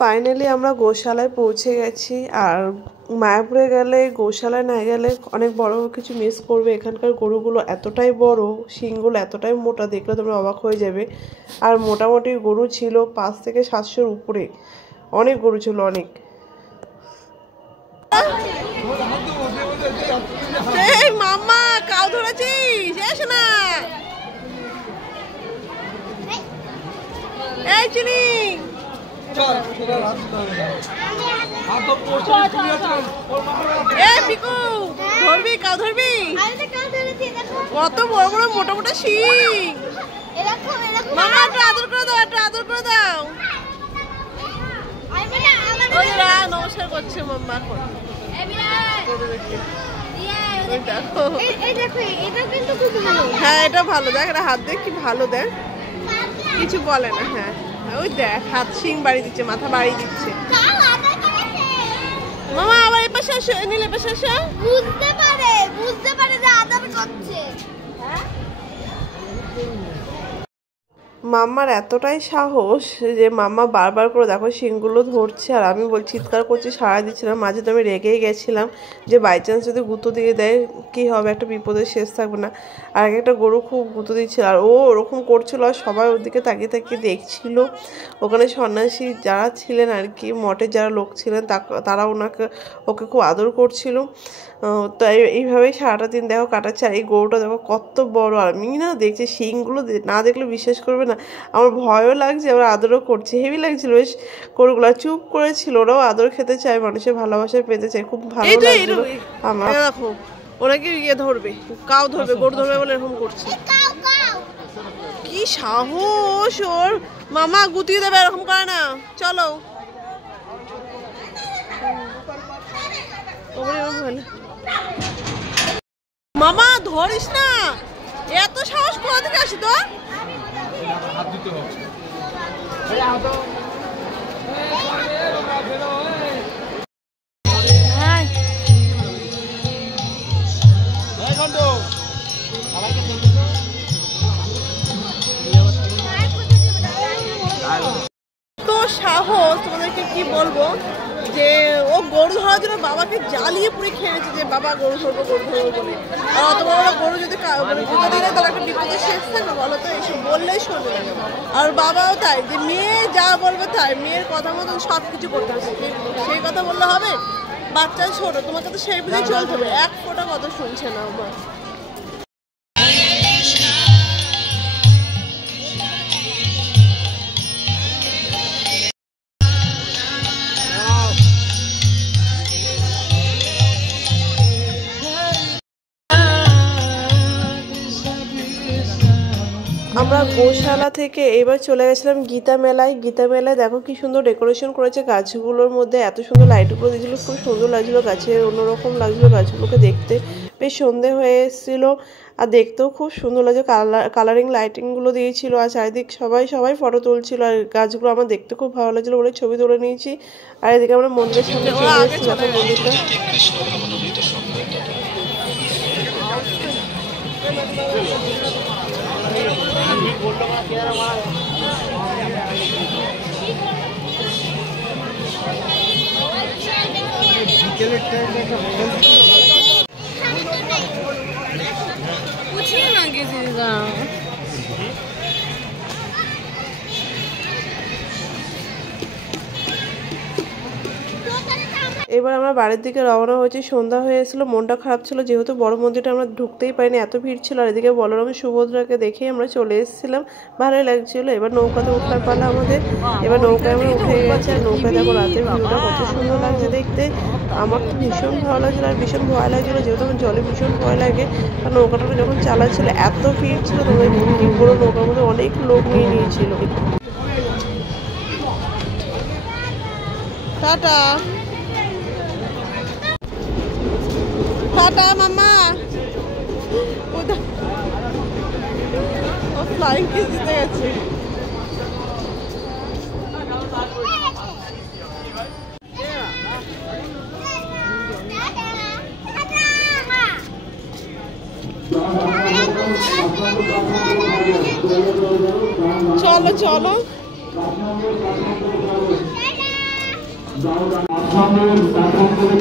Finally আমরা গোশালায় পৌঁছে গেছি। আর মায়াপুরে গেলে গোশালায় না গেলে অনেক বড় কিছু মিস করবে। এখানকার গরুগুলো এতটাই বড়, শিংগুলো এতটাই মোটা, দেখলে তোমরা অবাক হয়ে যাবে। আর মোটামুটি গরু ছিল 5 থেকে 700-র উপরে, অনেক গরু ছিল, অনেক। মামা কাউ ধরেছিস, এসে না এই চিনি ধরবি, কাউ ধরবি, কত বড় বড় মোটা মোটা শিং। মামা একটু আদর করে দাও, একটু আদর করে দাও। নমস্কার করছে মাম্মা। হ্যাঁ এটা ভালো, দেখ এটা হাত দেখ কি ভালো, দেখ কিছু বলে না। হ্যাঁ ওই দেখ হাত শিং বাড়ি দিচ্ছে, মাথা বাড়ি দিচ্ছে। মামা আবার এই পাশে আসো, নীল এই পাশে আসো। বুঝতে পারে যে আদর করছে। মাম্মার এতটাই সাহস যে মাম্মা বারবার করে দেখো শিংগুলো ধরছে, আর আমি বলছি চিৎকার করছি, সাড়া দিচ্ছিলাম। মাঝে তো আমি রেগেই গেছিলাম যে বাই চান্স যদি গুঁতো দিয়ে দেয় কি হবে, একটা বিপদের শেষ থাকবে না। আর একটা গরু খুব গুঁতো দিচ্ছিল, আর ও ওরকম করছিল, আর সবাই ওর দিকে তাকিয়ে তাকিয়ে দেখছিল। ওখানে সন্ন্যাসী যারা ছিলেন আর কি, মঠের যারা লোক ছিলেন তারা ওকে খুব আদর করছিল। তো এইভাবেই সারাটা দিন দেখো কাটাচ্ছে। আর এই গরুটা দেখো কত বড়, আর আমি না দেখছি শিংগুলো না দেখলে বিশ্বাস করবে না, আমার ভয়ও লাগছে, আবার আদরও করছে, হেভি লাগছিল বেশ। গরুগুলো চুপ করেছিল, ওরাও আদর খেতে চায়, মানুষের ভালোবাসা পেতে চায়, খুব ভালো লাগছিল আমার। দেখো ওরা কি ইয়ে ধরবে, কাউ ধরবে, গরু ধরবে বলে এরকম করছে। কি সাহস ওর, মামা গুতিয়ে দেবে, এরকম করে না। চলো মামা ধরিস না, এত সাহস কোথা থেকে আসি তোর? তো সাহস তোমাদেরকে কি বলবো, যে ও গরু ধরার জন্য বাবাকে জ্বালিয়ে পুড়ে খেয়েছে যে বাবা গরু ধরবো গরু ধরবো বলে। আর অত বড় গরু যদি গুঁতো দিলে তাহলে একটা বিপদের শেষ থাকবে, বলো তো, এইসব বললেই শোনে। আর বাবাও তাই, যে মেয়ে যা বলবে তাই, মেয়ের কথা মতন সব কিছু করতে হবে, সেই কথা বললে হবে? বাচ্চা ছোট, তোমাকে তো সেই বুঝেই চলতে হবে। এক ফোঁটা কথা শুনছে না আমার। আমরা গোশালা থেকে এবার চলে গেছিলাম গীতা মেলায়। গীতা মেলায় দেখো কি সুন্দর ডেকোরেশন করেছে, গাছগুলোর মধ্যে এত সুন্দর লাইটগুলো দিয়েছিল, খুব সুন্দর লাগছিলো, গাছে অন্যরকম লাগছিলো গাছগুলোকে দেখতে। বেশ সন্ধে হয়ে এসেছিল, আর দেখতেও খুব সুন্দর লাগছে, কালারিং লাইটিংগুলো দিয়েছিল, আর চারিদিক সবাই ফটো তুলছিল। আর গাছগুলো আমার দেখতে খুব ভালো লাগছিলো বলে ছবি তুলে নিয়েছি। আর এদিকে আমরা মন্দিরের সামনে চলে এসেছি, দেখো মন্দিরটা। এবার আমরা বাড়ির দিকে রওনা হয়েছি, সন্ধ্যা হয়ে এসেছিলো, মনটা খারাপ ছিল যেহেতু বড় মন্দিরটা আমরা ঢুকতেই পারিনি, এত ভিড় ছিল। আর এদিকে বলরাম সুভদ্রাকে দেখেই আমরা চলে এসেছিলাম, ভালোই লাগছিলো। এবার নৌকাতে উঠার পালা আমাদের, এবার নৌকায় আমরা উঠে গেছি। আর নৌকায় দেখো রাতের ভিউটা কত সুন্দর লাগছে দেখতে, আমার তো ভীষণ ভালো লাগছিলো। আর ভীষণ ভয় লাগছিলো যেহেতু আমার জলে ভীষণ ভয় লাগে। আর নৌকাটা যখন চালাচ্ছিল এত ভিড় ছিল, তোমাদের কি বড় নৌকার মধ্যে অনেক লোক নিয়ে নিয়েছিল। টাটা টাটা মামা, ও ফ্লাইং কিস দিতে গেছে। চলো চলো আসামের